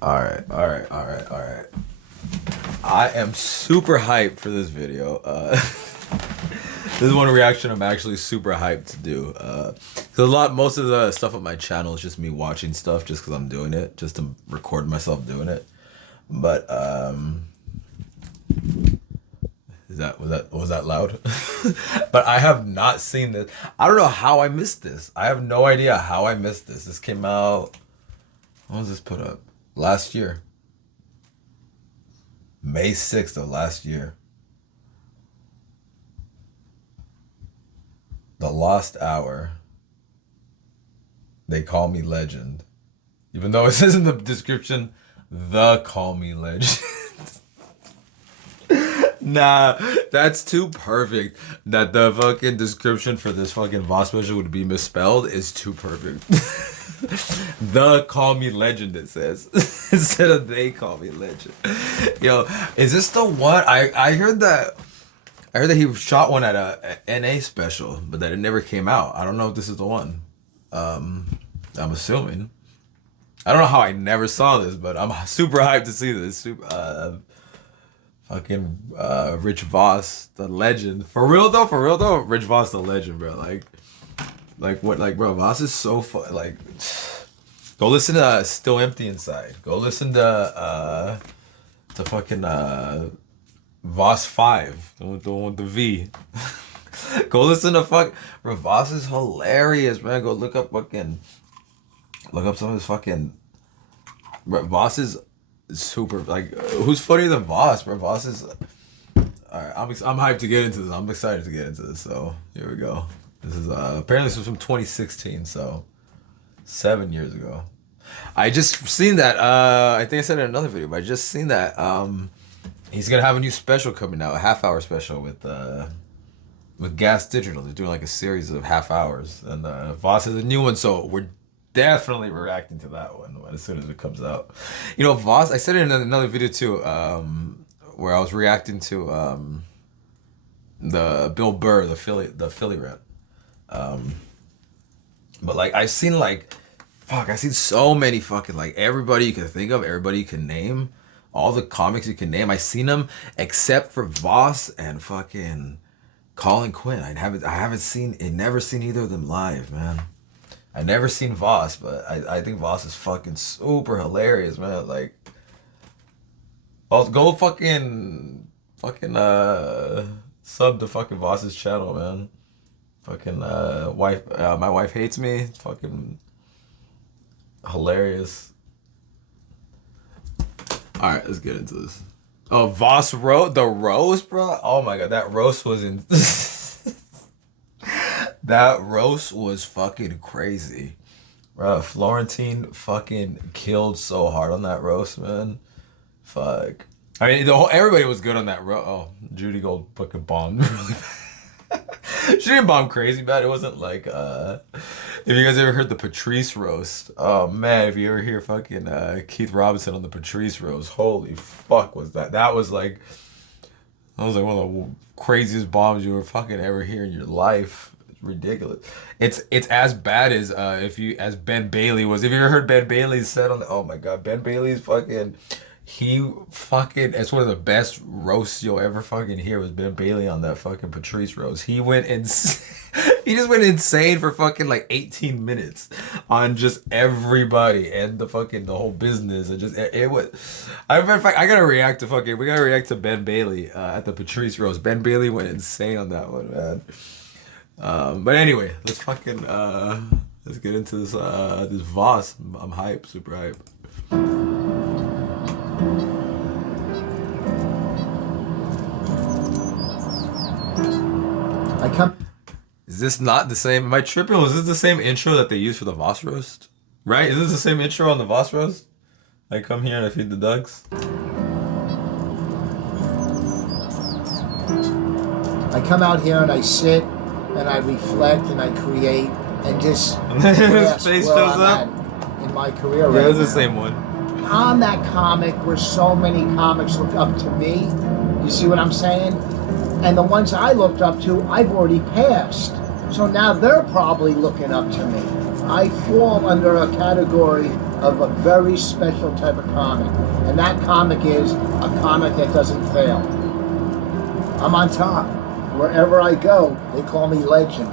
All right. I am super hyped for this video. This is one reaction I'm actually super hyped to do. 'Cause most of the stuff on my channel is just me watching stuff just because I'm doing it, just to record myself doing it. But was that loud? But I have not seen this. I don't know how I missed this. I have no idea how I missed this. This came out. When was this put up? Last year. May 6th of last year. The Lost Hour. They Call Me Legend. Even though it says in the description, The Call Me Legend. Nah, that's too perfect. That the fucking description for this fucking Voss special would be misspelled is too perfect. The Call Me Legend, it says. Instead of They Call Me Legend. Yo, is this the one? I heard that he shot one at a NA special, but that it never came out. I don't know if this is the one. I'm assuming. I don't know how I never saw this, but I'm super hyped to see this. Rich Voss, the legend. For real though, Rich Voss, the legend, bro. Bro, Voss is so fun. Like, go listen to Still Empty Inside. Go listen to fucking Voss 5, the one with the V. Go listen to bro, Voss is hilarious, man. Go look up some of his fucking. Bro, Voss is super, like, who's funnier than Voss, bro? Voss is. Alright, I'm hyped to get into this. I'm excited to get into this. So here we go. This is apparently this was from 2016, so 7 years ago. I just seen that. I think I said it in another video, but I just seen that. He's gonna have a new special coming out, a half-hour special with Gas Digital. They're doing like a series of half hours, and Voss has a new one, so we're definitely reacting to that one as soon as it comes out. You know, Voss. I said it in another video too, where I was reacting to the Bill Burr, the Philly rep. But like I've seen so many fucking, like, everybody you can think of, everybody you can name, all the comics you can name. I've seen them except for Voss and fucking Colin Quinn. I haven't seen either of them live, man. I never seen Voss, but I think Voss is fucking super hilarious, man. Like, go fucking sub to fucking Voss's channel, man. Fucking my wife hates me. It's fucking hilarious. All right, let's get into this. Oh, Voss the roast, bro. Oh my god, that roast was in. That roast was fucking crazy, bro. Florentine fucking killed so hard on that roast, man. Fuck. I mean, everybody was good on that roast. Oh, Judy Gold fucking bombed really bad. She didn't bomb crazy bad. It wasn't like if you guys ever heard the Patrice roast. Oh man, if you ever hear fucking Keith Robinson on the Patrice roast, holy fuck was that? That was like one of the craziest bombs you were fucking ever hear in your life. It's ridiculous. It's as bad as as Ben Bailey was. If you ever heard Ben Bailey's set on oh my god, Ben Bailey's fucking. It's one of the best roasts you'll ever fucking hear was Ben Bailey on that fucking Patrice roast. He just went insane for fucking like 18 minutes on just everybody and the whole business. And just, it was, I gotta react to we gotta react to Ben Bailey at the Patrice roast. Ben Bailey went insane on that one, man. But anyway, let's get into this Voss. I'm hyped, super hyped. Is this not the same? Am I tripping? Was this the same intro that they used for the Voss roast? Right? Is this the same intro on the Voss roast? I come here and I feed the ducks. I come out here and I sit and I reflect and I create and just his face shows up in my career. Yeah, it's the same one. I'm that comic where so many comics look up to me. You see what I'm saying? And the ones I looked up to, I've already passed. So now they're probably looking up to me. I fall under a category of a very special type of comic. And that comic is a comic that doesn't fail. I'm on top. Wherever I go, they call me legend.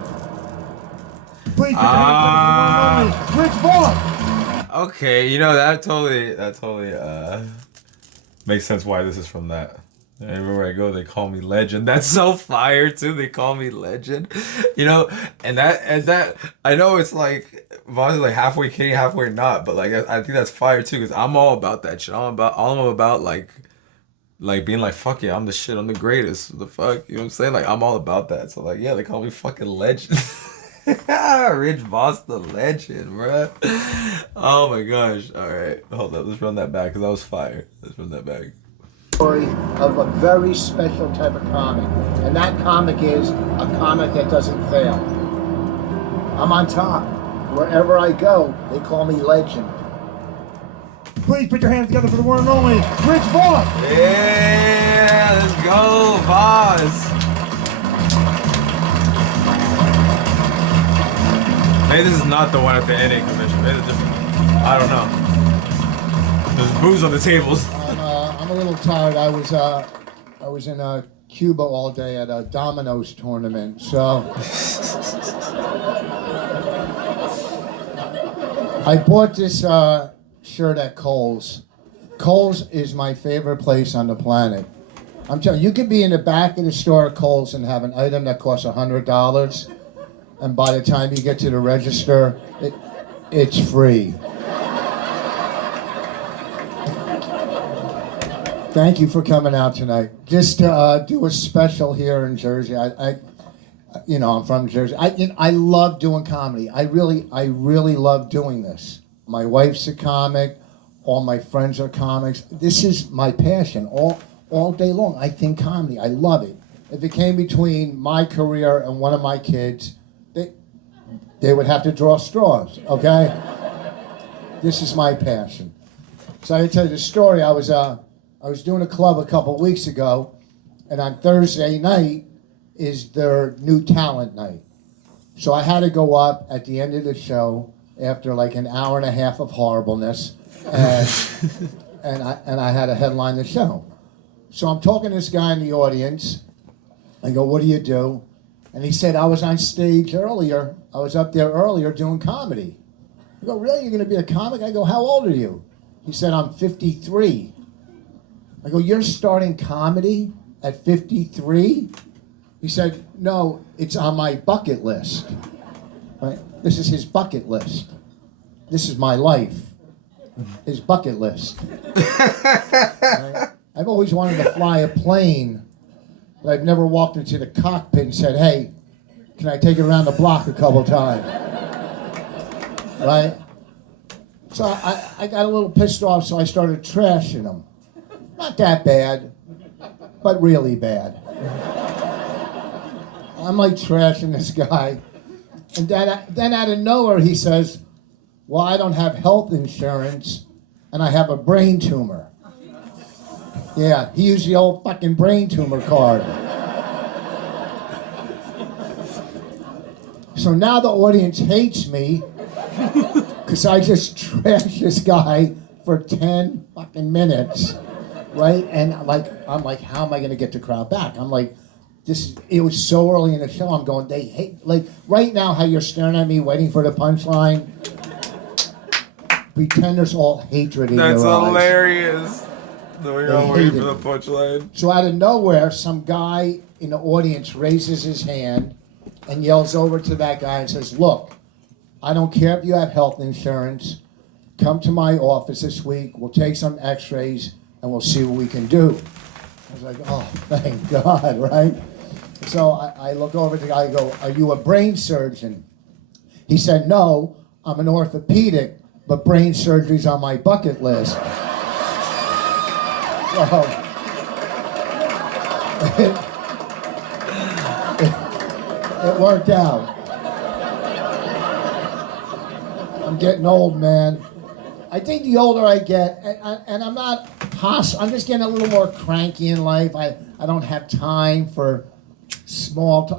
Please put your hands up for the one and only Rich Vaughn. Okay, you know that totally makes sense why this is from that. Everywhere I go, they call me legend. That's so fire too. They call me legend, you know, and that I know it's like Vaughn's like halfway kidding, halfway not, but like I think that's fire too because I'm all about that shit. I'm about like being like fuck yeah, I'm the shit, I'm the greatest. The fuck, you know what I'm saying? Like I'm all about that. So like yeah, they call me fucking legend. Rich Voss the legend, bruh. Oh my gosh. All right, hold up. Let's run that back because that was fire. Let's run that back. Of a very special type of comic. And that comic is a comic that doesn't fail. I'm on top. Wherever I go, they call me legend. Please put your hands together for the one and only Rich Voss. Yeah, let's go, Voss. Maybe this is not the one at the NA convention. Maybe it's different. I don't know. There's booze on the tables. I'm a little tired. I was in Cuba all day at a dominoes tournament. So I bought this shirt at Kohl's. Kohl's is my favorite place on the planet. I'm telling you, you could be in the back of the store at Kohl's and have an item that costs $100, and by the time you get to the register, it's free. Thank you for coming out tonight. Just to do a special here in Jersey. I'm from Jersey. I love doing comedy. I really love doing this. My wife's a comic. All my friends are comics. This is my passion. All day long, I think comedy. I love it. If it came between my career and one of my kids, they would have to draw straws. Okay. This is my passion. So I can tell you the story. I was doing a club a couple weeks ago, and on Thursday night is their new talent night. So I had to go up at the end of the show after like an hour and a half of horribleness, and I had to headline the show. So I'm talking to this guy in the audience. I go, "What do you do?" And he said, "I was on stage earlier. I was up there earlier doing comedy." I go, "Really? You're going to be a comic?" I go, "How old are you?" He said, "I'm 53. I go, "You're starting comedy at 53? He said, "No, it's on my bucket list." Right? This is his bucket list. This is my life. His bucket list. Right? I've always wanted to fly a plane, but I've never walked into the cockpit and said, "Hey, can I take it around the block a couple times?" Right? So I got a little pissed off, so I started trashing him. Not that bad, but really bad. I'm like trashing this guy. And then out of nowhere he says, "Well, I don't have health insurance and I have a brain tumor." Yeah, he used the old fucking brain tumor card. So now the audience hates me because I just trashed this guy for 10 fucking minutes. Right? And I'm like, how am I gonna get the crowd back? I'm like, it was so early in the show, I'm going, they hate, like, right now how you're staring at me waiting for the punchline, pretend there's all hatred in your eyes. That's hilarious. The way you're all waiting for the punchline. So out of nowhere, some guy in the audience raises his hand and yells over to that guy and says, "Look, I don't care if you have health insurance, come to my office this week, we'll take some x-rays, and we'll see what we can do." I was like, oh, thank God, right? So I look over at the guy and go, "Are you a brain surgeon?" He said, "No, I'm an orthopedic, but brain surgery's on my bucket list." So, it worked out. I'm getting old, man. I think the older I get, and I'm not hostile, I'm just getting a little more cranky in life. I don't have time for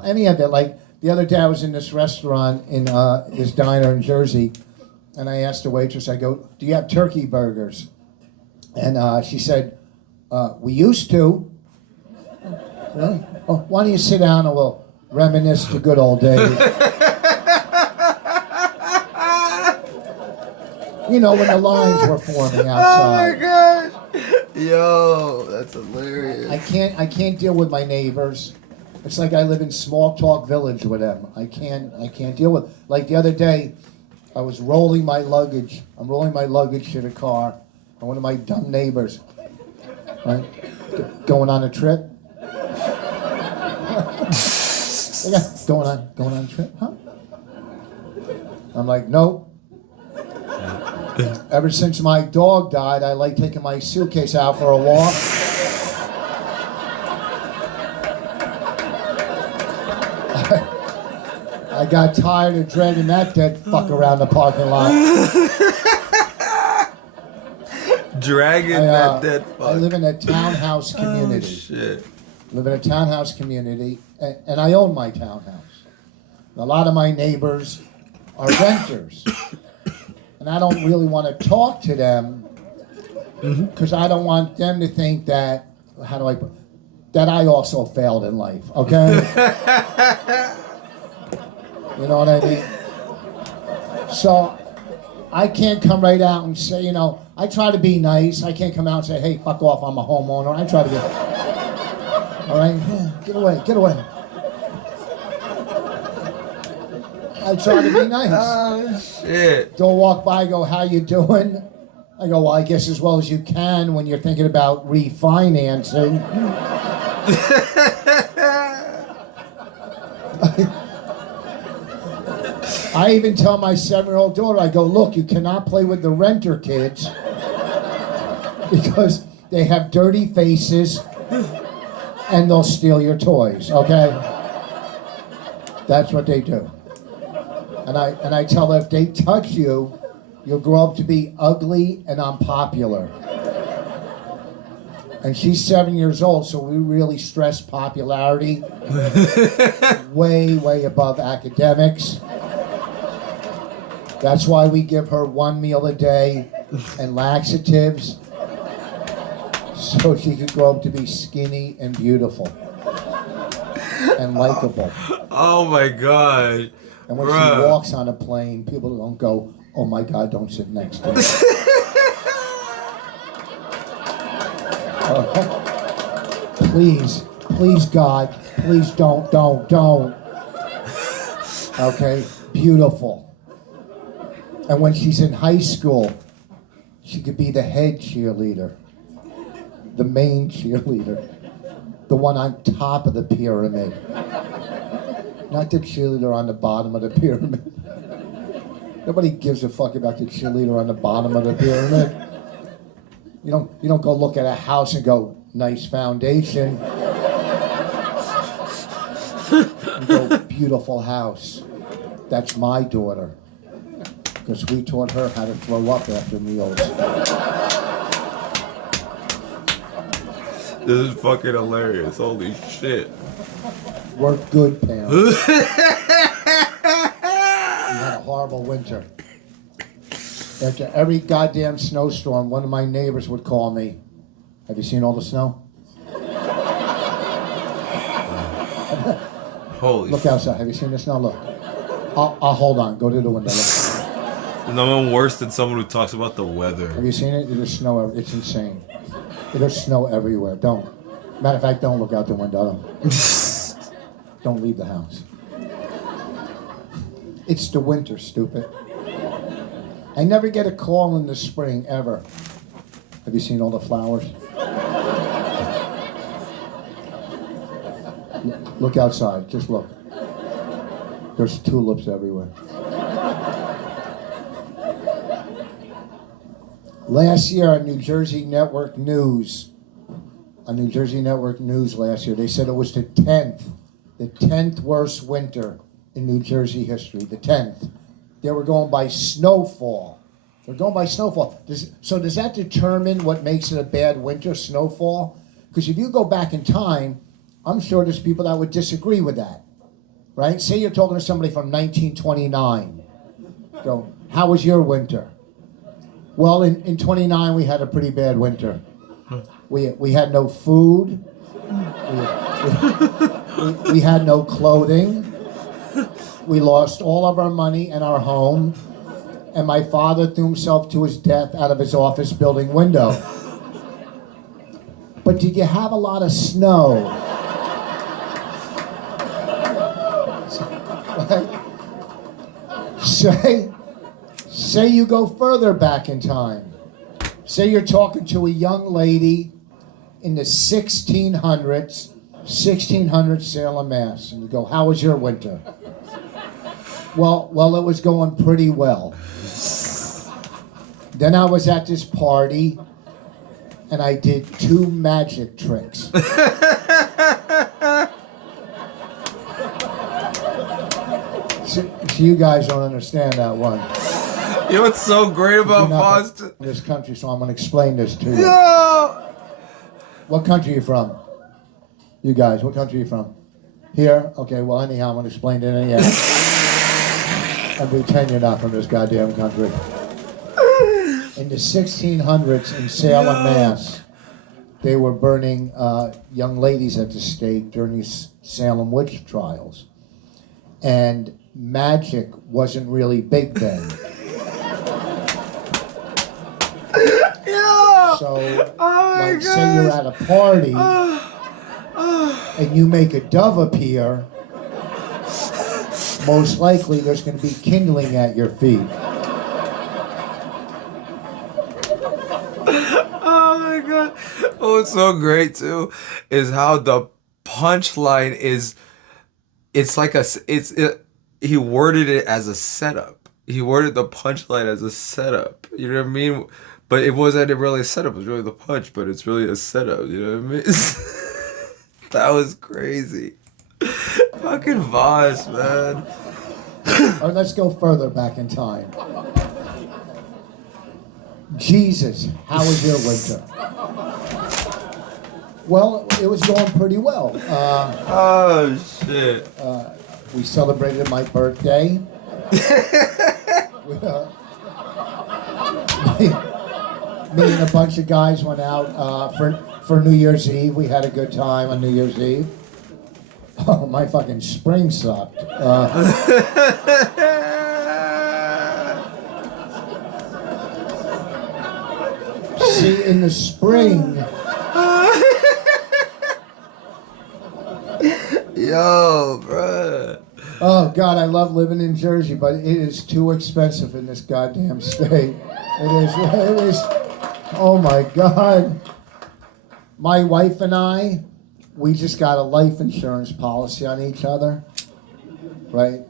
any of it. Like, The other day I was in this restaurant in this diner in Jersey, and I asked the waitress, I go, do you have turkey burgers? And she said, we used to. Really? Oh, why don't you sit down and we'll reminisce the good old days. You know, when the lines were forming outside. Oh my gosh. Yo, that's hilarious. I can't deal with my neighbors. It's like I live in small talk village with them. I can't deal with. Like the other day, I was rolling my luggage. I'm rolling my luggage to the car, and one of my dumb neighbors, right, going on a trip. going on a trip, huh? I'm like, nope. Ever since my dog died, I like taking my suitcase out for a walk. I got tired of dragging that dead fuck around the parking lot. Dragging that dead fuck. I live in a townhouse community. Oh, shit. Live in a townhouse community, and I own my townhouse. A lot of my neighbors are renters. And I don't really want to talk to them because I don't want them to think that, that I also failed in life, okay? You know what I mean? So I can't come right out and say, you know, I try to be nice. I can't come out and say, hey, fuck off, I'm a homeowner. I try to be, all right? Yeah, get away. I try to be nice. Oh, shit. Don't walk by, go, how you doing? I go, well, I guess as well as you can when you're thinking about refinancing. I even tell my 7-year-old daughter, I go, look, you cannot play with the renter kids because they have dirty faces and they'll steal your toys, okay? That's what they do. And I tell her, if they touch you, you'll grow up to be ugly and unpopular. And she's 7 years old, so we really stress popularity. Way above academics. That's why we give her 1 meal a day and laxatives, so she can grow up to be skinny and beautiful and likable. Oh my God. And when she walks on a plane, people don't go, oh my God, don't sit next to me. Please God, please don't. Okay, beautiful. And when she's in high school, she could be the head cheerleader, the main cheerleader, the one on top of the pyramid. Not the cheerleader on the bottom of the pyramid. Nobody gives a fuck about the cheerleader on the bottom of the pyramid. You don't go look at a house and go, nice foundation. You go, beautiful house. That's my daughter. Because we taught her how to throw up after meals. This is fucking hilarious. Holy shit. We're good parents. We had a horrible winter. After every goddamn snowstorm, one of my neighbors would call me. Have you seen all the snow? Holy Look outside. Have you seen the snow? Look. I'll hold on. Go to the window. Look. No one worse than someone who talks about the weather. Have you seen it? There's snow. It's insane. There's snow everywhere. Don't. Matter of fact, don't look out the window. Don't leave the house. It's the winter, stupid. I never get a call in the spring, ever. Have you seen all the flowers? Look outside. Just look. There's tulips everywhere. Last year on New Jersey Network News last year, they said it was the 10th worst winter in New Jersey history, the 10th. They were going by snowfall. They're going by snowfall. So does that determine what makes it a bad winter, snowfall? Because if you go back in time, I'm sure there's people that would disagree with that. right? Say you're talking to somebody from 1929. Go, how was your winter? Well, in 29, we had a pretty bad winter. We had no food. We had no clothing. We lost all of our money and our home. And my father threw himself to his death out of his office building window. But did you have a lot of snow? Say you go further back in time. Say you're talking to a young lady in the 1600s Salem, Mass. And you go, how was your winter? Well, it was going pretty well. Then I was at this party, and I did 2 magic tricks. So you guys don't understand that one. You know what's so great about Boston? In this country, so I'm going to explain this to you. No! What country are you from? You guys, what country are you from? Here? Okay, well, anyhow, I'm going to explain it anyhow. And pretend you're not from this goddamn country. In the 1600s in Salem, Mass, they were burning young ladies at the stake during these Salem witch trials. And magic wasn't really big then. So, say you're at a party and you make a dove appear, most likely there's going to be kindling at your feet. Oh my god! Oh, what's so great too is how the punchline is. It's like he worded it as a setup. He worded the punchline as a setup. You know what I mean? But it wasn't really a setup. It was really the punch, but it's really a setup. You know what I mean? That was crazy. Fucking Voss, man. Or let's go further back in time. Jesus, how was your winter? Well, it was going pretty well. Oh, shit. We celebrated my birthday. Me and a bunch of guys went out for New Year's Eve. We had a good time on New Year's Eve. Oh, my fucking spring sucked. See, in the spring... Yo, bruh. Oh, God, I love living in Jersey, but it is too expensive in this goddamn state. It is... Oh, my God. My wife and I, we just got a life insurance policy on each other, right?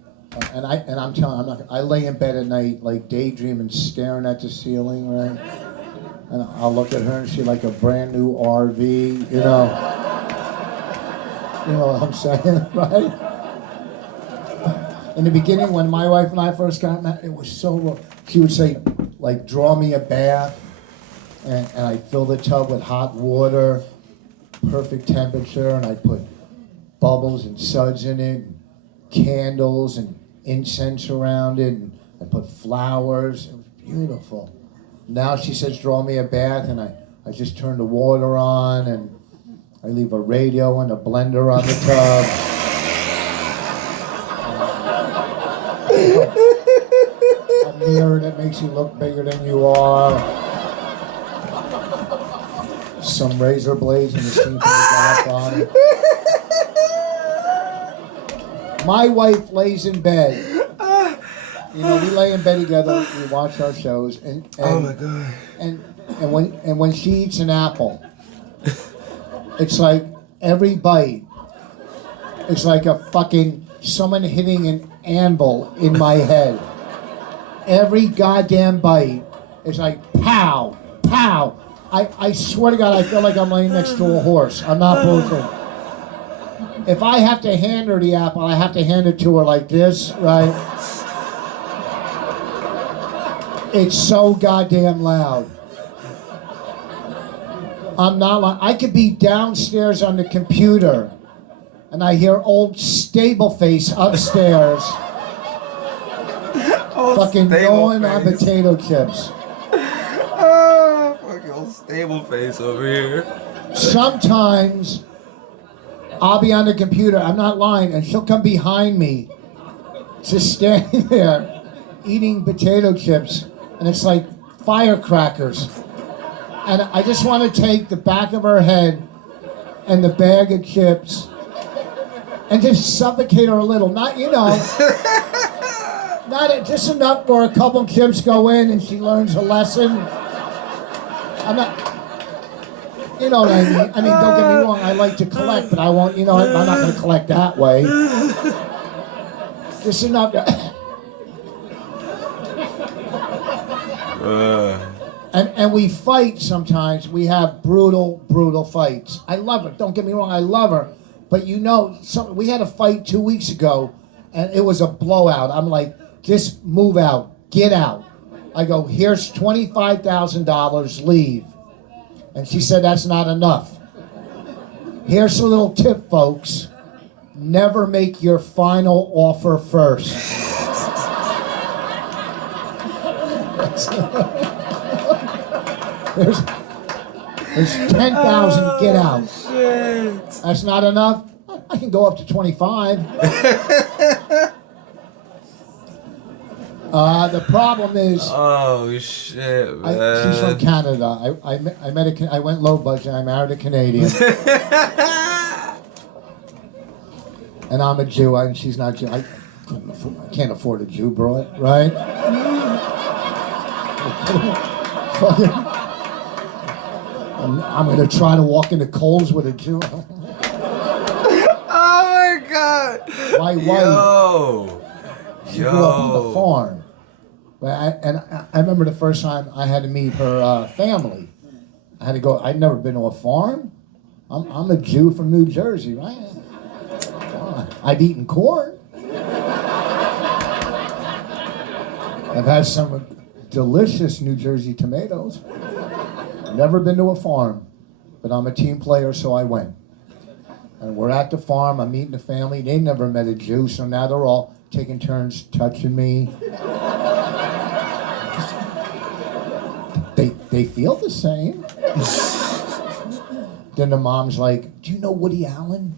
And I'm telling you, I lay in bed at night, like, daydreaming, staring at the ceiling, right? And I'll look at her and see, like, a brand new RV, you know. You know what I'm saying, right? In the beginning, when my wife and I first got married, it was so... She would say, like, draw me a bath, and I'd fill the tub with hot water, perfect temperature, and I'd put bubbles and suds in it, and candles and incense around it, and I'd put flowers. It was beautiful. Now she says, draw me a bath, and I just turn the water on, and I leave a radio and a blender on the tub. A mirror that makes you look bigger than you are. Some razor blades and the scene from The Godfather. My wife lays in bed. You know, we lay in bed together, we watch our shows, and Oh my god. and when she eats an apple, it's like every bite, it's like a fucking someone hitting an anvil in my head. Every goddamn bite is like pow, pow. I swear to God, I feel like I'm laying next to a horse. I'm not bullshitting. If I have to hand her the apple, I have to hand it to her like this, right? It's so goddamn loud. I'm not lying. I could be downstairs on the computer and I hear old Stableface upstairs fucking going on potato chips. Fucking old stable face over here. Sometimes I'll be on the computer, I'm not lying, and she'll come behind me, just standing there, eating potato chips, and it's like firecrackers. And I just want to take the back of her head and the bag of chips and just suffocate her a little. Not, not just enough where a couple chips go in and she learns a lesson. I'm not, you know what I mean? I mean, don't get me wrong, I like to collect, but I won't, I'm not going to collect that way. Just enough to... And we fight sometimes. We have brutal, brutal fights. I love her. Don't get me wrong, I love her. But we had a fight 2 weeks ago, and it was a blowout. I'm like, just move out. Get out. I go, here's $25,000, leave. And she said, that's not enough. Here's a little tip, folks. Never make your final offer first. There's 10,000, get out. Shit. That's not enough? I can go up to 25. The problem is... Oh, shit, man. She's from Canada. I went low budget. I married a Canadian. And I'm a Jew, and she's not Jew. I can't afford a Jew broad, right? I'm going to try to walk into Kohl's with a Jew. Oh my God. My wife, she grew up on the farm. I remember the first time I had to meet her family. I had to go, I'd never been to a farm. I'm a Jew from New Jersey, right? I've eaten corn. I've had some delicious New Jersey tomatoes. Never been to a farm, but I'm a team player, so I went. And we're at the farm, I'm meeting the family. They never met a Jew, so now they're all taking turns touching me. They feel the same. Then the mom's like, do you know Woody Allen?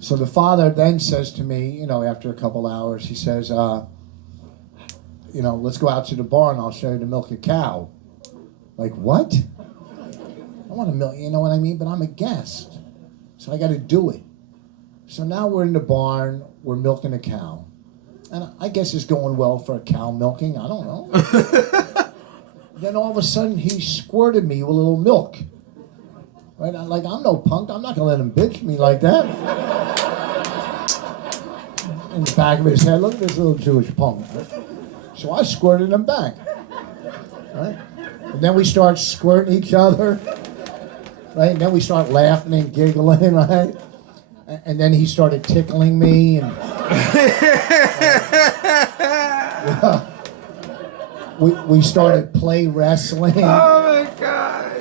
So the father then says to me, after a couple hours, he says, let's go out to the barn, I'll show you to milk a cow. Like, what? I want to milk, you know what I mean? But I'm a guest, so I got to do it. So now we're in the barn, we're milking a cow. And I guess it's going well for a cow milking, I don't know. Then all of a sudden, he squirted me with a little milk. Right? I'm no punk, I'm not going to let him bitch me like that. In the back of his head, look at this little Jewish punk. So I squirted him back. Right? And then we start squirting each other. Right? And then we start laughing and giggling, right? And then he started tickling me, and we started play wrestling. Oh my God.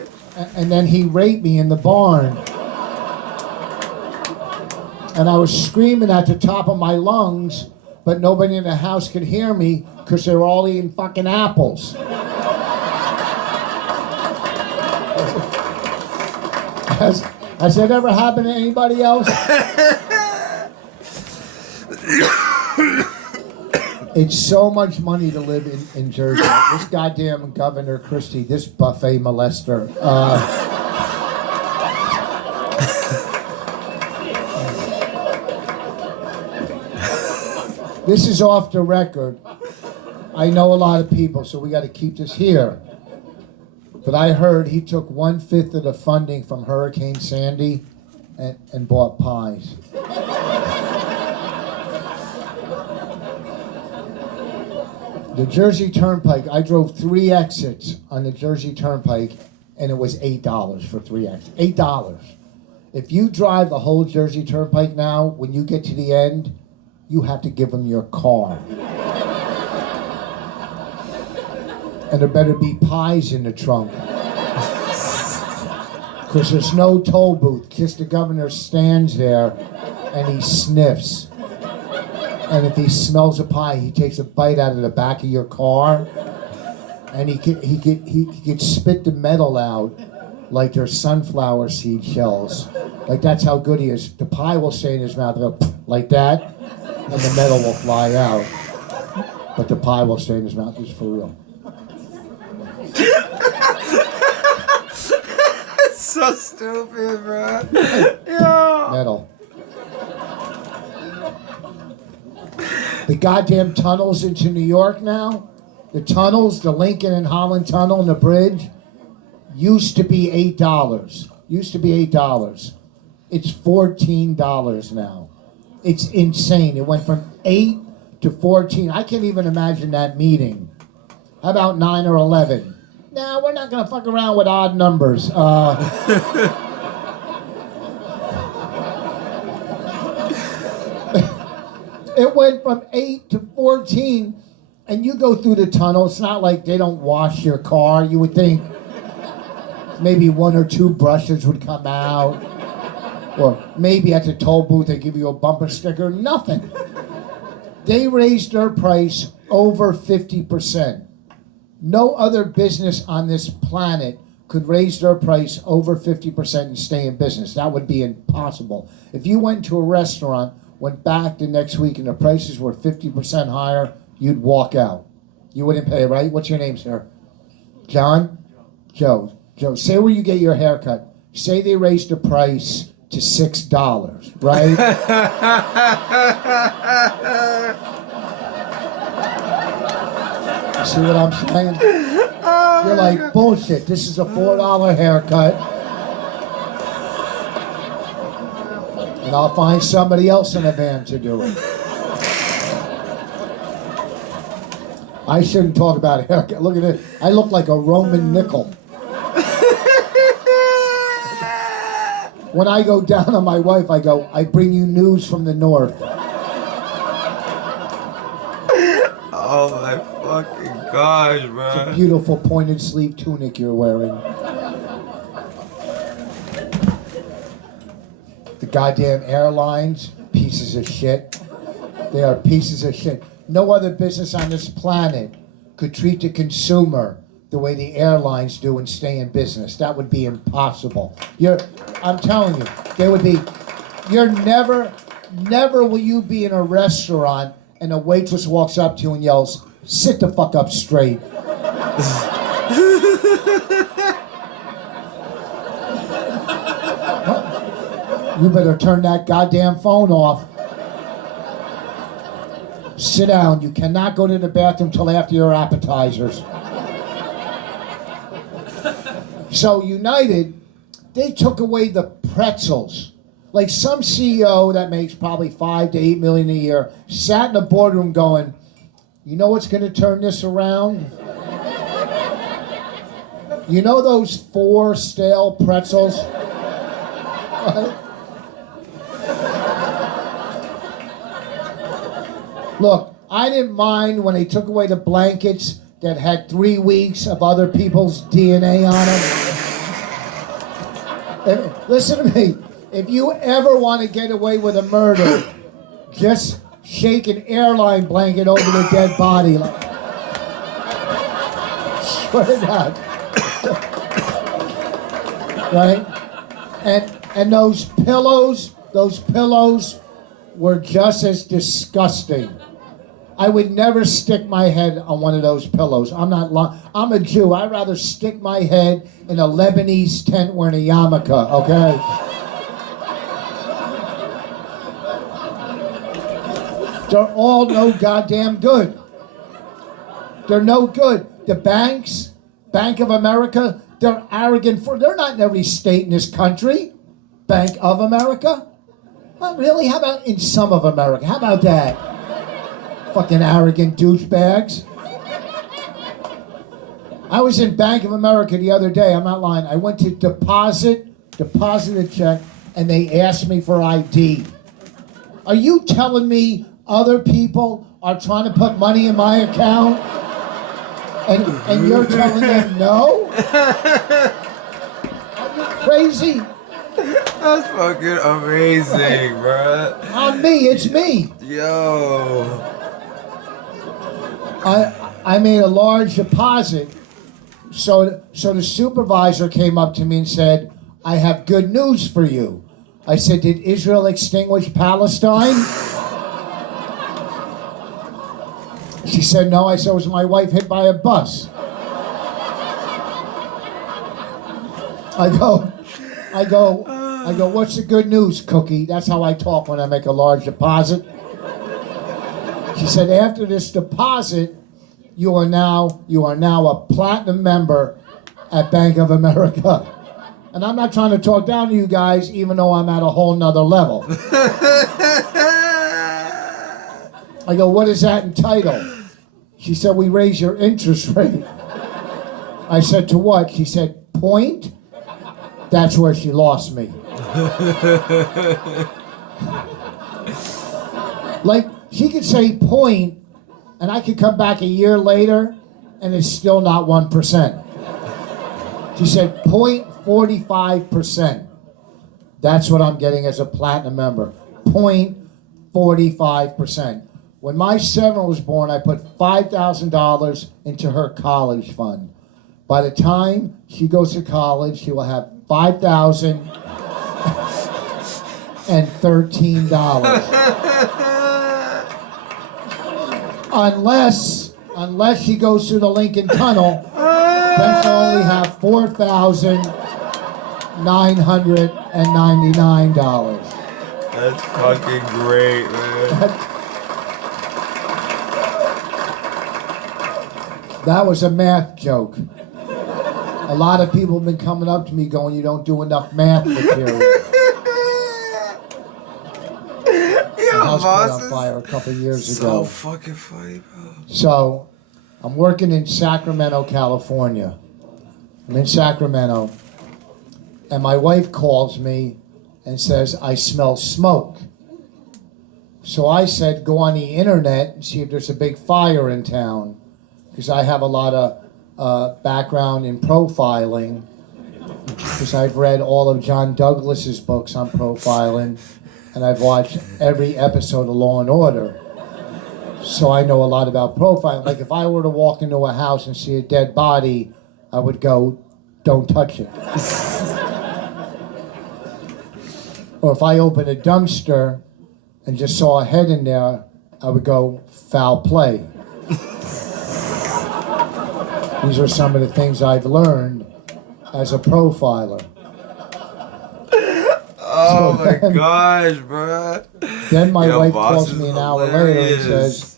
And then he raped me in the barn. And I was screaming at the top of my lungs, but nobody in the house could hear me because they were all eating fucking apples. Has that ever happened to anybody else? It's so much money to live in Jersey. This goddamn Governor Christie, this buffet molester. This is off the record. I know a lot of people, so we got to keep this here. But I heard he took 1/5 of the funding from Hurricane Sandy and bought pies. The Jersey Turnpike, I drove 3 exits on the Jersey Turnpike, and it was $8 for 3 exits. $8. If you drive the whole Jersey Turnpike now, when you get to the end, you have to give them your car. And there better be pies in the trunk. Because there's no toll booth. Just the governor stands there and he sniffs. And if he smells a pie, he takes a bite out of the back of your car, and he could spit the metal out like they're sunflower seed shells. Like that's how good he is. The pie will stay in his mouth, go like that, and the metal will fly out. But the pie will stay in his mouth. It's for real. It's so stupid, bro. Yeah. Metal. The goddamn tunnels into New York now, the tunnels, the Lincoln and Holland Tunnel and the bridge, used to be $8. Used to be $8. It's $14 now. It's insane. It went from 8 to 14. I can't even imagine that meeting. How about 9 or 11? Nah, we're not gonna fuck around with odd numbers. It went from 8 to 14, and you go through the tunnel. It's not like they don't wash your car. You would think maybe 1 or 2 brushes would come out, or maybe at the toll booth they give you a bumper sticker. Nothing. They raised their price over 50%. No other business on this planet could raise their price over 50% and stay in business. That would be impossible. If you went to a restaurant, went back the next week, and the prices were 50% higher, you'd walk out. You wouldn't pay, right? What's your name, sir? John? Joe. Joe, say where you get your haircut. Say they raised the price to $6, right? You see what I'm saying? You're like, bullshit, this is a $4 haircut. And I'll find somebody else in a van to do it. I shouldn't talk about haircut. Look at it. I look like a Roman nickel. When I go down on my wife, I go, I bring you news from the north. Oh my fucking gosh, bro. It's a beautiful pointed sleeve tunic you're wearing. The goddamn airlines, pieces of shit. They are pieces of shit. No other business on this planet could treat the consumer the way the airlines do and stay in business. That would be impossible. I'm telling you, never will you be in a restaurant and a waitress walks up to you and yells, "Sit the fuck up straight." You better turn that goddamn phone off. Sit down. You cannot go to the bathroom till after your appetizers. So United, they took away the pretzels. Like some CEO that makes probably $5 to $8 million a year sat in the boardroom going, you know what's going to turn this around? You know those 4 stale pretzels? Look, I didn't mind when they took away the blankets that had 3 weeks of other people's DNA on them. Listen to me. If you ever want to get away with a murder, just shake an airline blanket over the dead body. Like, swear to God. Right? And those pillows were just as disgusting. I would never stick my head on one of those pillows. I'm a Jew. I'd rather stick my head in a Lebanese tent wearing a yarmulke, okay? They're all no goddamn good. They're no good. The banks, Bank of America, they're arrogant. They're not in every state in this country. Bank of America? Not really? How about in some of America? How about that? Fucking arrogant douchebags. I was in Bank of America the other day. I'm not lying. I went to deposit a check, and they asked me for ID. Are you telling me other people are trying to put money in my account? And you're telling them no? Crazy? That's fucking amazing, bruh. On me, it's me. Yo. I made a large deposit. So the supervisor came up to me and said, I have good news for you. I said, did Israel extinguish Palestine? She said, no. I said, was my wife hit by a bus? I go, what's the good news, Cookie? That's how I talk when I make a large deposit. She said, after this deposit, you are now a platinum member at Bank of America. And I'm not trying to talk down to you guys, even though I'm at a whole nother level. I go, what does that entitle? She said, we raise your interest rate. I said, to what? She said, point? That's where she lost me. Like, she could say point, and I could come back a year later, and it's still not 1%. She said 0.45%. That's what I'm getting as a platinum member. 0.45%. When my 7 was born, I put $5,000 into her college fund. By the time she goes to college, she will have $5,013. Unless she goes through the Lincoln Tunnel, then she'll only have $4,999. That's fucking great, man. That was a math joke. A lot of people have been coming up to me going, you don't do enough math material. The house caught on fire a couple years ago. So fucking funny, bro. So, I'm working in Sacramento, California. I'm in Sacramento, and my wife calls me and says, I smell smoke. So I said, go on the internet and see if there's a big fire in town, because I have a lot of background in profiling, because I've read all of John Douglas's books on profiling, and I've watched every episode of Law and Order. So I know a lot about profiling. Like if I were to walk into a house and see a dead body, I would go, don't touch it. Or if I opened a dumpster and just saw a head in there, I would go, foul play. These are some of the things I've learned as a profiler. Oh my gosh, bro. Then my wife calls me an hour later and says,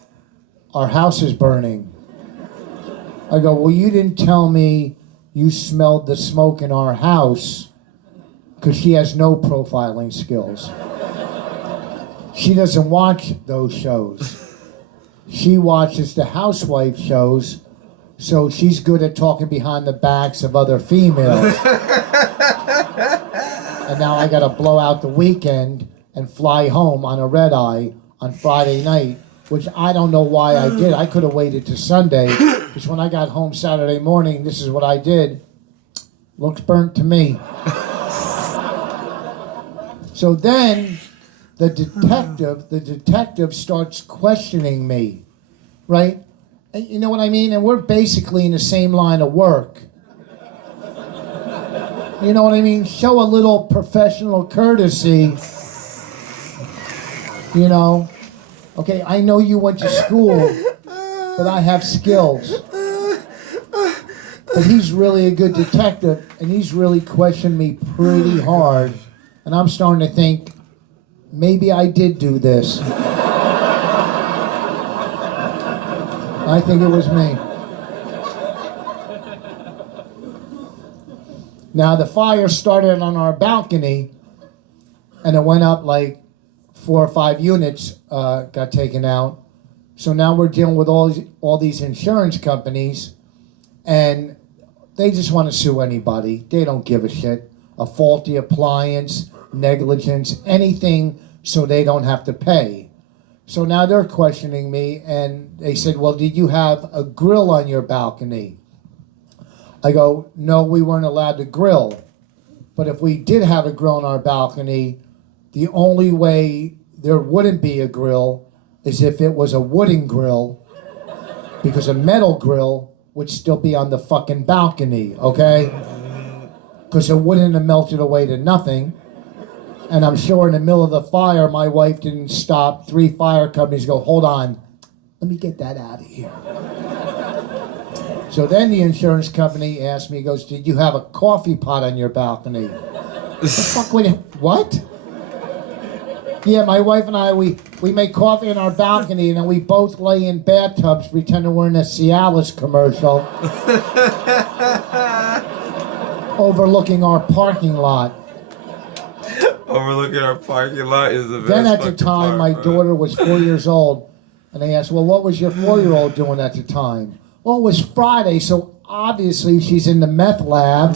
our house is burning. I go, well, you didn't tell me you smelled the smoke in our house, because she has no profiling skills. She doesn't watch those shows. She watches the housewife shows, so she's good at talking behind the backs of other females. And now I gotta blow out the weekend and fly home on a red eye on Friday night, which I don't know why I did. I could have waited to Sunday, because when I got home Saturday morning, this is what I did. Looks burnt to me. So then the detective starts questioning me, right? And you know what I mean? And we're basically in the same line of work. You know what I mean? Show a little professional courtesy. You know? Okay, I know you went to school, but I have skills. But he's really a good detective, and he's really questioned me pretty hard. And I'm starting to think, maybe I did do this. I think it was me. Now, the fire started on our balcony, and it went up like 4 or 5 units got taken out. So now we're dealing with all these insurance companies, and they just want to sue anybody. They don't give a shit. A faulty appliance, negligence, anything, so they don't have to pay. So now they're questioning me, and they said, well, did you have a grill on your balcony? I go, no, we weren't allowed to grill. But if we did have a grill on our balcony, the only way there wouldn't be a grill is if it was a wooden grill, because a metal grill would still be on the fucking balcony, okay? Because it wouldn't have melted away to nothing. And I'm sure in the middle of the fire, my wife didn't stop 3 fire companies go, hold on, let me get that out of here. So then the insurance company asked me, he goes, did you have a coffee pot on your balcony? The fuck would it, what? Yeah, my wife and I, we make coffee on our balcony and then we both lay in bathtubs pretending we're in a Cialis commercial. Overlooking our parking lot. Overlooking our parking lot is the best. Then at the fucking time, part, my bro. daughter was 4 years old. And they asked, well, what was your 4-year-old doing at the time? Well, it was Friday, so obviously she's in the meth lab.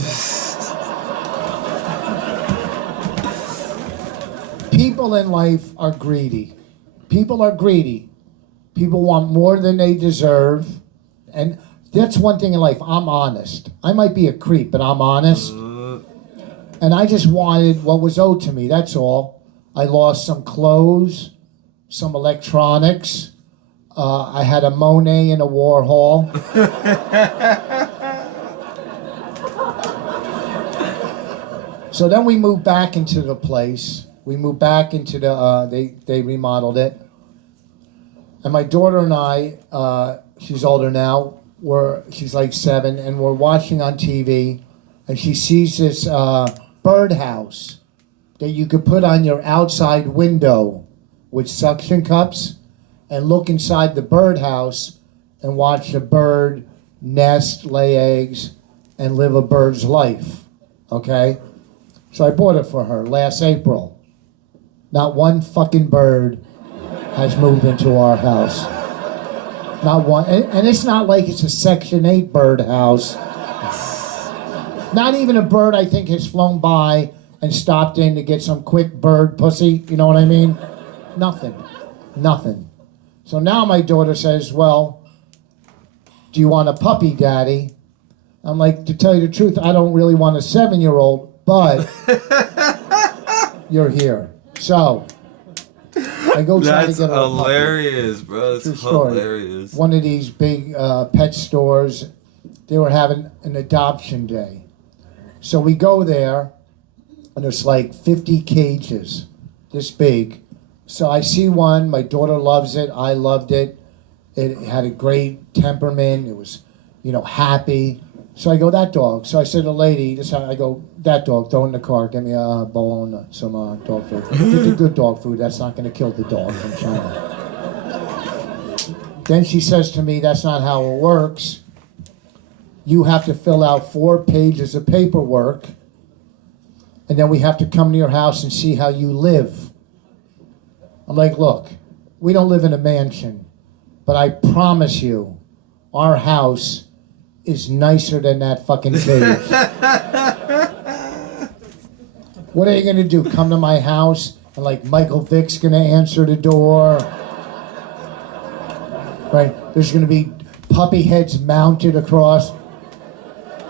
People in life are greedy. People are greedy. People want more than they deserve. And that's one thing in life. I'm honest. I might be a creep, but I'm honest. And I just wanted what was owed to me. That's all. I lost some clothes, some electronics. I had a Monet and a Warhol. So then we moved back into the place. We moved back into the, they remodeled it. And my daughter and I, she's older now, she's like 7, and we're watching on TV, and she sees this birdhouse that you could put on your outside window with suction cups and look inside the birdhouse and watch a bird nest, lay eggs, and live a bird's life, okay? So I bought it for her last April. Not one fucking bird has moved into our house. Not one, and it's not like it's a Section 8 birdhouse. Not even a bird I think has flown by and stopped in to get some quick bird pussy, you know what I mean? Nothing, nothing. So now my daughter says, well, do you want a puppy, Daddy? I'm like, to tell you the truth, I don't really want a 7-year-old, but you're here. So I go try That's to get her hilarious, a puppy. bro. True That's story. hilarious. One of these big pet stores, they were having an adoption day. So we go there, and there's like 50 cages, this big. So I see one, my daughter loves it, I loved it. It had a great temperament, it was, happy. So I go, that dog. So I said to the lady, I go, that dog, throw it in the car, get me a bowl and some dog food. Get the good dog food, that's not gonna kill the dog from China. Then she says to me, that's not how it works. You have to fill out 4 pages of paperwork, and then we have to come to your house and see how you live. I'm like, look, we don't live in a mansion, but I promise you, our house is nicer than that fucking cage. What are you gonna do? Come to my house and like Michael Vick's gonna answer the door? Right? There's gonna be puppy heads mounted across.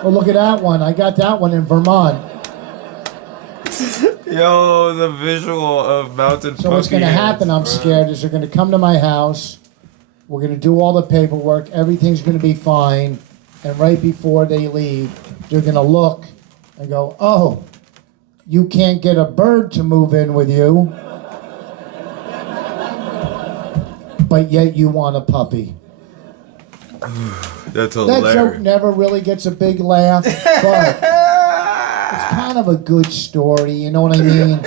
Oh, look at that one. I got that one in Vermont. Yo, the visual of mountain So what's going to happen, I'm scared, is they're going to come to my house. We're going to do all the paperwork. Everything's going to be fine. And right before they leave, they're going to look and go, oh, you can't get a bird to move in with you. But yet you want a puppy. That's That hilarious. joke never really gets a big laugh, but it's kind of a good story, you know what I mean?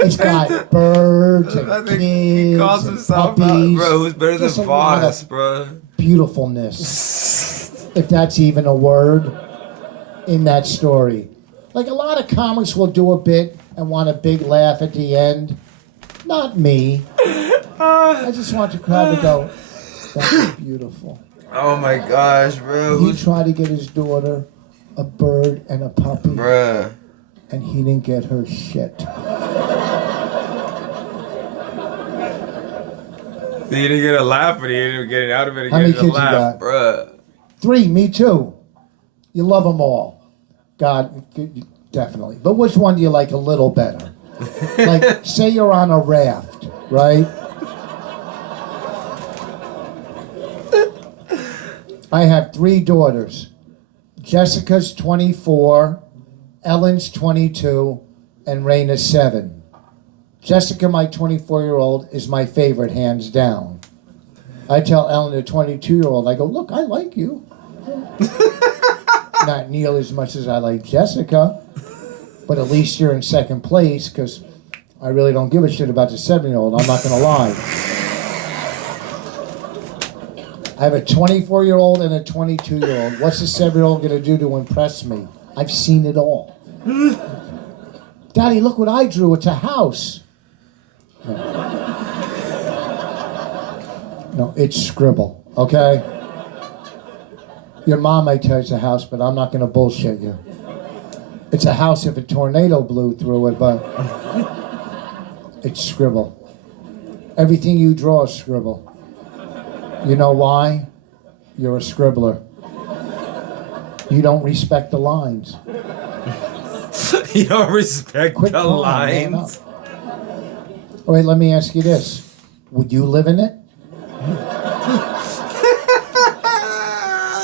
It's got birds and I think kids he calls and himself puppies. bro. Who's better than Just a lot Voss, of bro? beautifulness, if that's even a word, in that story. Like a lot of comics will do a bit and want a big laugh at the end. Not me. I just want the crowd to go, that was beautiful. Oh my gosh, bro. He tried to get his daughter a bird and a puppy, Bruh. and he didn't get her shit. He didn't get a laugh, but he ended up getting out of it and How many getting a kids you laugh, got? bruh. 3, me too. You love them all. God, definitely. But which one do you like a little better? Like, say you're on a raft, right? I have 3 daughters. Jessica's 24, Ellen's 22, and Raina's 7. Jessica, my 24-year-old, is my favorite, hands down. I tell Ellen, the 22-year-old, I go, look, I like you. Not nearly as much as I like Jessica, but at least you're in second place, because I really don't give a shit about the 7-year-old, I'm not going to lie. I have a 24-year-old and a 22-year-old. What's the 7-year-old going to do to impress me? I've seen it all. Daddy, look what I drew. It's a house. No, it's scribble, okay? Your mom might tell you it's a house, but I'm not going to bullshit you. It's a house if a tornado blew through it, but it's scribble. Everything you draw is scribble. You know why? You're a scribbler. You don't respect the lines. You don't respect Quit the crying, man lines. up. All right, let me ask you this. Would you live in it?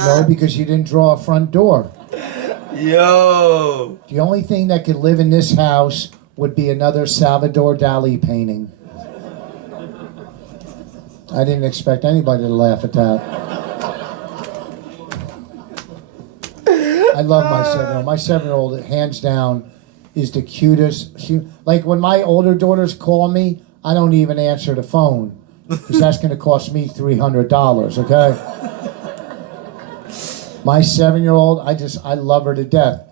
No, because you didn't draw a front door. Yo. The only thing that could live in this house would be another Salvador Dali painting. I didn't expect anybody to laugh at that. I love my 7-year-old. My 7-year-old, hands down, is the cutest. Like when my older daughters call me, I don't even answer the phone because that's going to cost me $300, okay? My 7-year-old, I love her to death.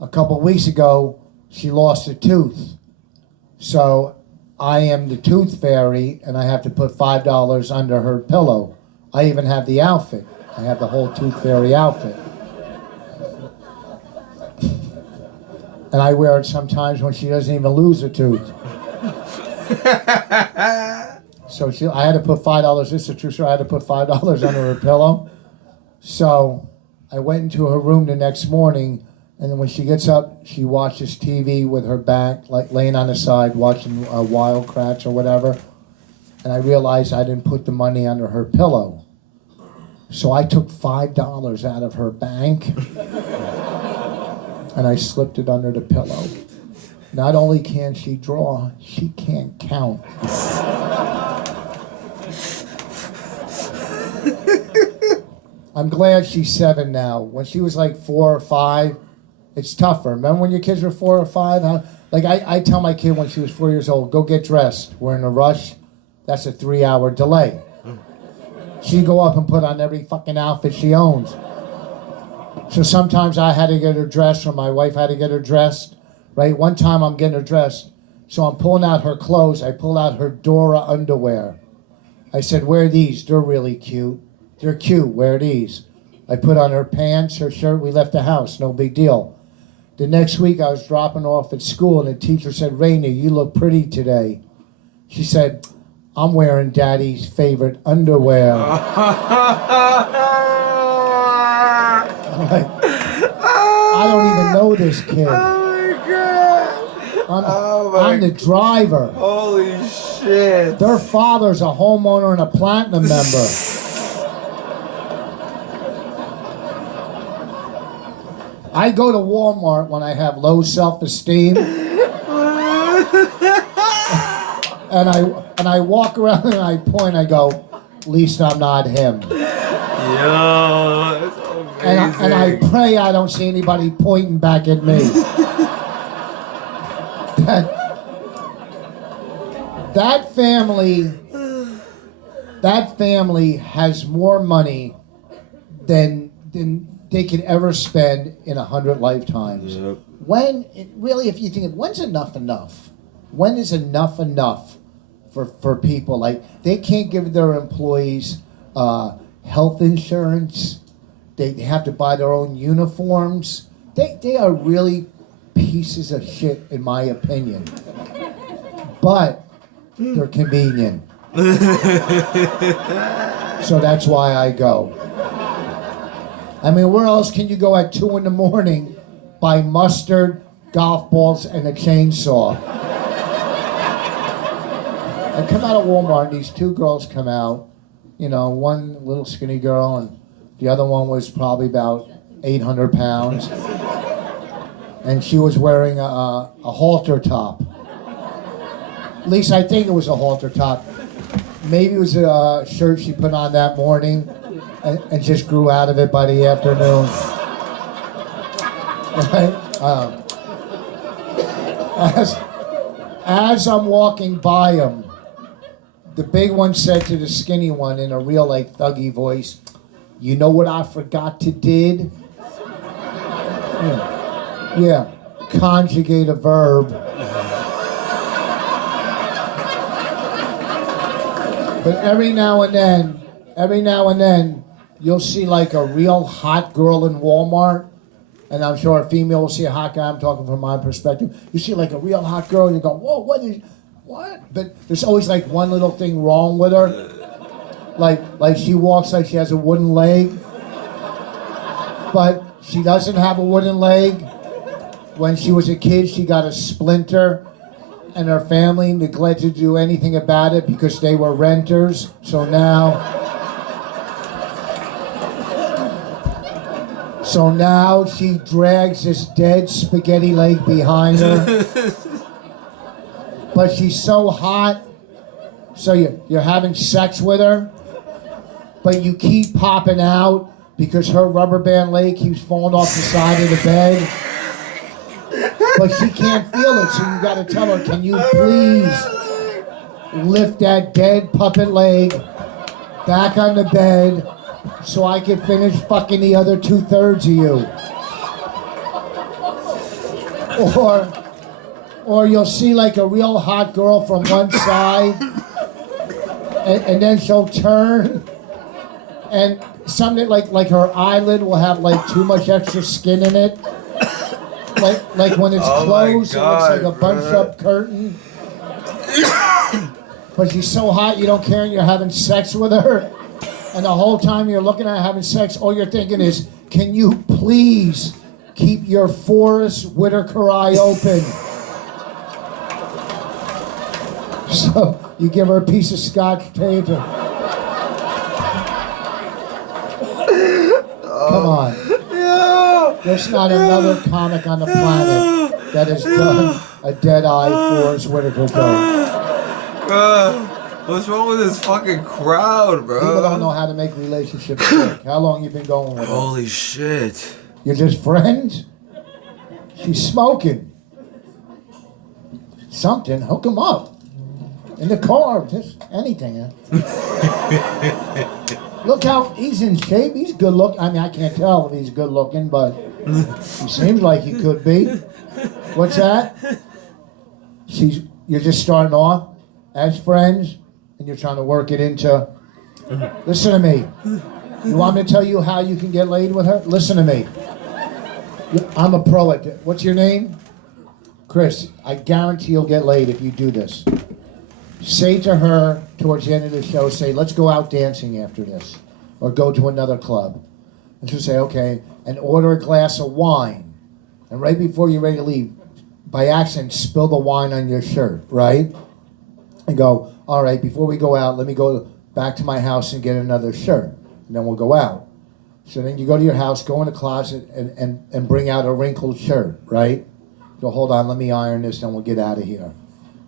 A couple weeks ago, she lost a tooth. So I am the tooth fairy, and I have to put $5 under her pillow. I even have the outfit. I have the whole tooth fairy outfit. And I wear it sometimes when she doesn't even lose a tooth. So I had to put $5, this is a true story, I had to put $5 under her pillow. So I went into her room the next morning, and then when she gets up, she watches TV with her back, like laying on the side, watching Wild Kratts or whatever. And I realized I didn't put the money under her pillow. So I took $5 out of her bank, and I slipped it under the pillow. Not only can she draw, she can't count. I'm glad she's 7 now. When she was like 4 or 5, it's tougher. Remember when your kids were 4 or 5? Like I tell my kid when she was 4 years old, go get dressed. We're in a rush. That's a 3-hour delay. She'd go up and put on every fucking outfit she owns. So sometimes I had to get her dressed, or my wife had to get her dressed, right? One time I'm getting her dressed, so I'm pulling out her clothes. I pull out her Dora underwear. I said, wear these, they're really cute. They're cute, wear these. I put on her pants, her shirt, we left the house, no big deal. The next week I was dropping off at school, and the teacher said, Raina, you look pretty today. She said, I'm wearing Daddy's favorite underwear. I'm like, I don't even know this kid. Oh my God. I'm the driver. Holy shit. Their father's a homeowner and a platinum member. I go to Walmart when I have low self-esteem. And I walk around and I point, I go, at least I'm not him. Yo, that's amazing. And I pray I don't see anybody pointing back at me. That family has more money than they could ever spend in 100 lifetimes. Yep. Really, if you think, when's enough? When is enough for people? Like, they can't give their employees health insurance. They have to buy their own uniforms. They are really pieces of shit, in my opinion. But they're convenient. So that's why I go. I mean, where else can you go at 2 a.m, buy mustard, golf balls, and a chainsaw. I come out of Walmart, and these two girls come out. You know, one little skinny girl, and the other one was probably about 800 pounds. And she was wearing a halter top. At least I think it was a halter top. Maybe it was a shirt she put on that morning and just grew out of it by the afternoon. Right? As I'm walking by them, the big one said to the skinny one in a real like thuggy voice, "You know what I forgot to did?" Yeah, conjugate a verb. But every now and then, you'll see like a real hot girl in Walmart, and I'm sure a female will see a hot guy. I'm talking from my perspective. You see like a real hot girl, and you go, "Whoa, what?" But there's always like one little thing wrong with her. Like she walks like she has a wooden leg, but she doesn't have a wooden leg. When she was a kid, she got a splinter, and her family neglected to do anything about it because they were renters. So now she drags this dead spaghetti leg behind her. But she's so hot, so you're having sex with her, but you keep popping out because her rubber band leg keeps falling off the side of the bed. But she can't feel it, so you gotta tell her, "Can you please lift that dead puppet leg back on the bed so I can finish fucking the other 2/3 of you?" Or you'll see like a real hot girl from one side, and then she'll turn, and something like her eyelid will have like too much extra skin in it. Like when it's closed, it looks like a bunched up curtain. But she's so hot, you don't care, and you're having sex with her. And the whole time you're looking at her having sex, all you're thinking is, "Can you please keep your Forrest Whitaker eye open?" So you give her a piece of Scotch tape. Come on. There's not another comic on the planet that has done a dead-eye Forrest Whitaker joke. What's wrong with this fucking crowd, bro? People don't know how to make relationships work. How long you been going with her? Holy shit. You're just friends? She's smoking. Something, hook him up. In the car, just anything. Look how he's in shape. He's good looking. I mean, I can't tell if he's good looking, but he seems like he could be. What's that? You're just starting off as friends, and you're trying to work it into. Listen to me. You want me to tell you how you can get laid with her? Listen to me. I'm a pro at it. What's your name? Chris. I guarantee you'll get laid if you do this. Say to her towards the end of the show, say, "Let's go out dancing after this," or go to another club. And she'll say, "Okay," and order a glass of wine. And right before you're ready to leave, by accident, spill the wine on your shirt, right? And go, "All right, before we go out, let me go back to my house and get another shirt. And then we'll go out." So then you go to your house, go in the closet, and bring out a wrinkled shirt, right? Go, "Hold on, let me iron this, then we'll get out of here."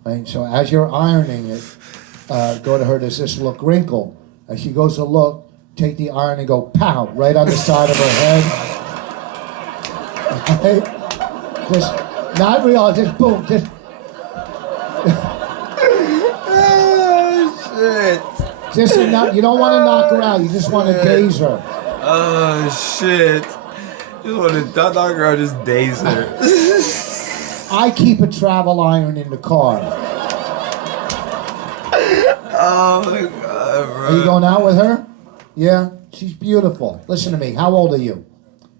Right? So as you're ironing it, go to her, "Does this look wrinkled?" As she goes to look, take the iron and go, pow, right on the side of her head. Okay? Just, not real, just boom, just. Oh, shit. Just enough, you don't want to knock her out, you just want to daze her. Oh, shit. Just want to knock her out, just daze her. I keep a travel iron in the car. Oh my god, bro. Are you going out with her? Yeah? She's beautiful. Listen to me. How old are you?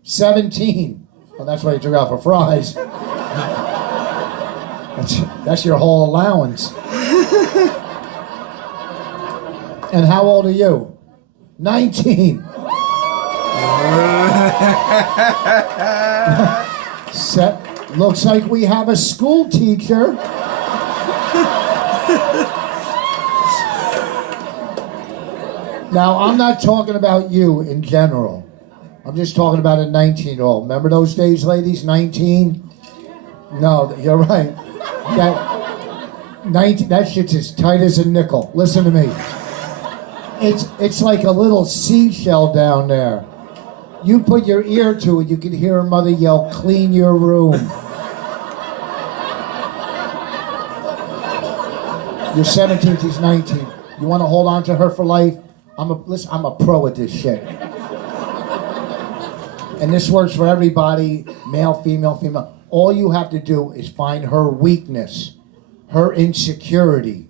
17. Well, that's why you took out for fries. That's your whole allowance. And how old are you? 19. Looks like we have a school teacher. Now, I'm not talking about you in general. I'm just talking about a 19-year-old. Remember those days, ladies? 19? No, you're right. That shit's as tight as a nickel. Listen to me. It's like a little seashell down there. You put your ear to it, you can hear her mother yell, "Clean your room." You're 17, she's 19. You want to hold on to her for life? I'm a pro at this shit. And this works for everybody, male, female. All you have to do is find her weakness, her insecurity,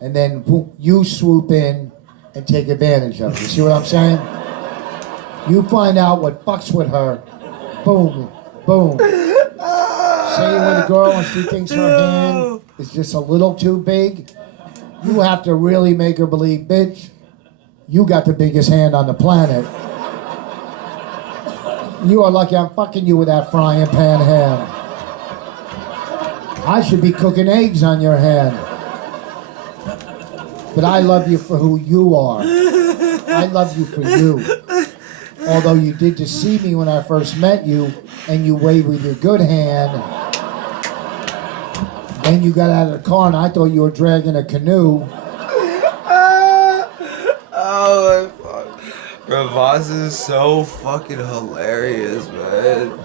and then boom, you swoop in and take advantage of it. You see what I'm saying? You find out what fucks with her, boom, boom. Say you're with a girl and she thinks her hand is just a little too big. You have to really make her believe, bitch, you got the biggest hand on the planet. You are lucky I'm fucking you with that frying pan hand. I should be cooking eggs on your hand. But I love you for who you are. I love you for you. Although you did deceive me when I first met you, and you waved with your good hand. Then you got out of the car and I thought you were dragging a canoe. Oh my fuck. Bro, Voss is so fucking hilarious, man.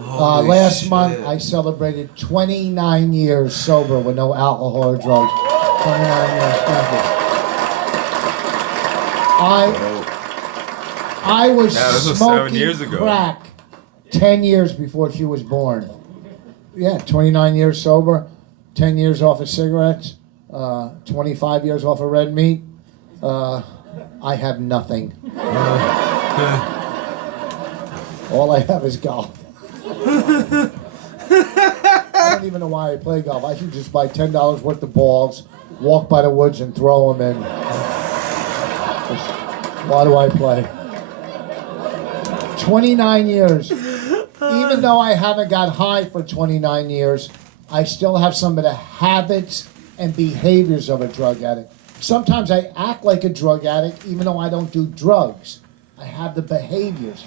Holy Last shit. month I celebrated 29 years sober with no alcohol or drugs. 29 years, thank you. I was this was smoking 7 years ago. crack 10 years before she was born. Yeah, 29 years sober, 10 years off of cigarettes, 25 years off of red meat. I have nothing. All I have is golf. I don't even know why I play golf. I should just buy $10 worth of balls, walk by the woods and throw them in. Why do I play? 29 years. Even though I haven't got high for 29 years, I still have some of the habits and behaviors of a drug addict. Sometimes I act like a drug addict even though I don't do drugs. I have the behaviors.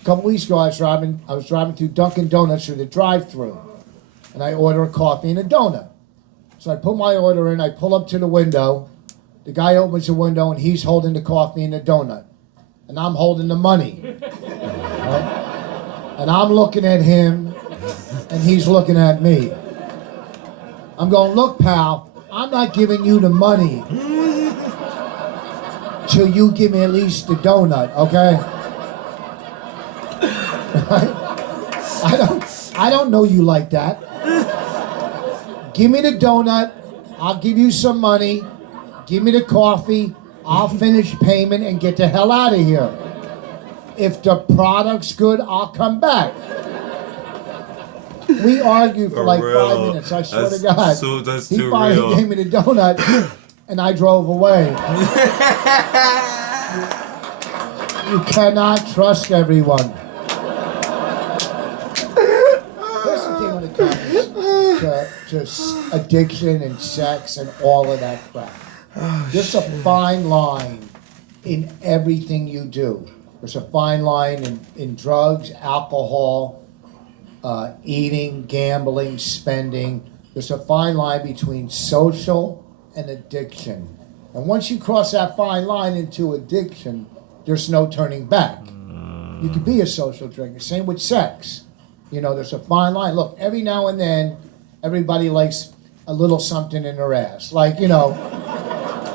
A couple weeks ago I was driving through Dunkin' Donuts through the drive-thru, and I order a coffee and a donut. So I put my order in, I pull up to the window, the guy opens the window and he's holding the coffee and the donut. And I'm holding the money. Right? And I'm looking at him and he's looking at me. I'm going, look, pal, I'm not giving you the money till you give me at least the donut, okay? Right? I don't know you like that. Give me the donut, I'll give you some money, give me the coffee, I'll finish payment and get the hell out of here. If the product's good, I'll come back. We argued for like 5 minutes, I swear to God. That's he too finally real. gave me the donut and I drove away. You cannot trust everyone. Here's the thing when it comes to addiction and sex and all of that crap. There's a fine line in everything you do. There's a fine line in drugs, alcohol, eating, gambling, spending. There's a fine line between social and addiction. And once you cross that fine line into addiction, there's no turning back. You can be a social drinker. Same with sex. You know, there's a fine line. Look, every now and then, everybody likes a little something in their ass. Like, you know,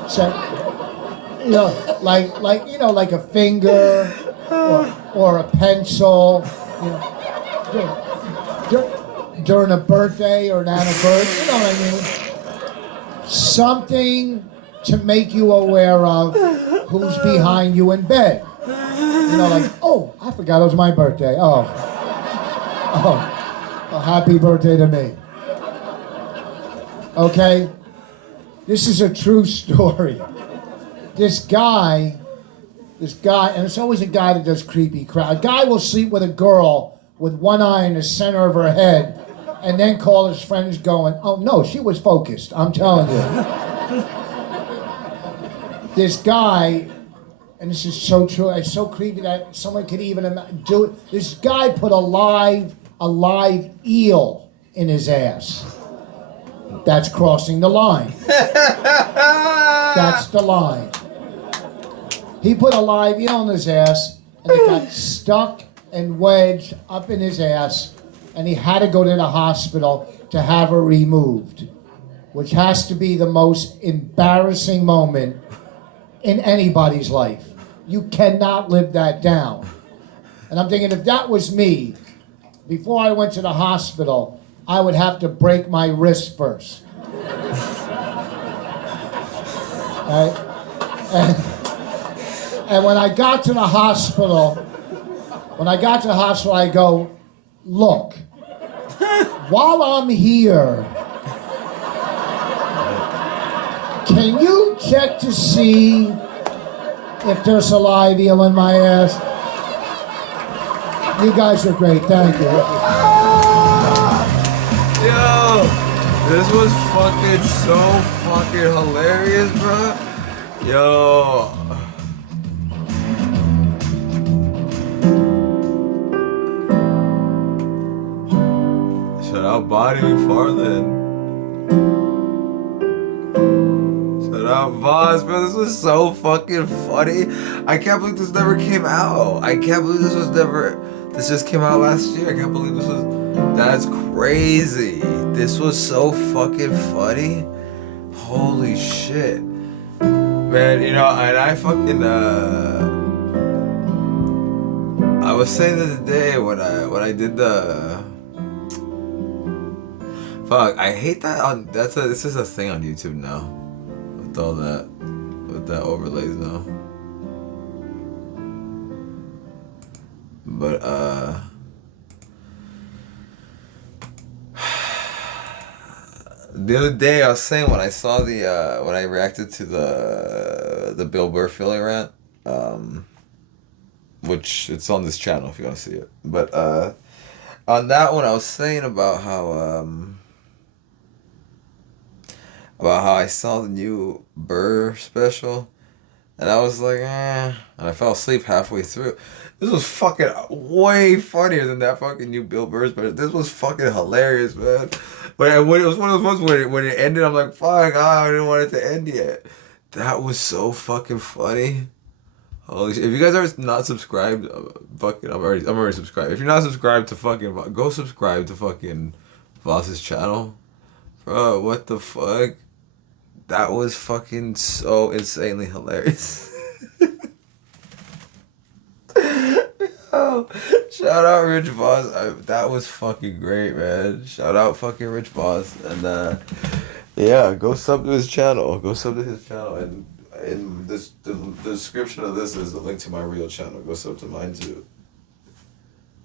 so, you know, like a finger or a pencil, you know, during a birthday or an anniversary, you know what I mean? Something to make you aware of who's behind you in bed. You know, like, oh, I forgot it was my birthday. Oh, happy birthday to me. Okay? This is a true story. This guy, and it's always a guy that does creepy crap. A guy will sleep with a girl with one eye in the center of her head and then call his friends going, oh no, she was focused, I'm telling you. This guy, and this is so true, it's so creepy that someone could even do it. This guy put a live eel in his ass. That's crossing the line. That's the line. He put a live eel in his ass, and it got stuck and wedged up in his ass, and he had to go to the hospital to have it removed, which has to be the most embarrassing moment in anybody's life. You cannot live that down. And I'm thinking, if that was me, before I went to the hospital, I would have to break my wrist first. Right? And when I got to the hospital, I go, look, while I'm here, can you check to see if there's a live eel in my ass? You guys are great, thank you. Yo, this was fucking so fucking hilarious, bro. Yo. Shout out Body McFarlane. Shout out Voss, bro. This was so fucking funny. I can't believe this never came out. I can't believe this just came out last year. I can't believe that's crazy. This was so fucking funny. Holy shit. Man, and I fucking, I was saying the other day when I did the, fuck, I hate that this is a thing on YouTube now. With all that, with that overlays now. But, the other day I was saying when I saw when I reacted to the Bill Burr Philly rant, which it's on this channel if you want to see it. But on that one I was saying about how I saw the new Burr special, and I was like, and I fell asleep halfway through. This was fucking way funnier than that fucking new Bill Burr special. This was fucking hilarious, man. But when it was one of those ones when it ended, I'm like, fuck, I didn't want it to end yet. That was so fucking funny. Holy shit. If you guys are not subscribed, fucking, I'm already subscribed. If you're not subscribed to fucking, go subscribe to fucking Voss's channel. Bro, what the fuck? That was fucking so insanely hilarious. Yo, shout out Rich Voss. That was fucking great, man. Shout out fucking Rich Voss. And yeah, go sub to his channel. And in the description of this is the link to my real channel. Go sub to mine too.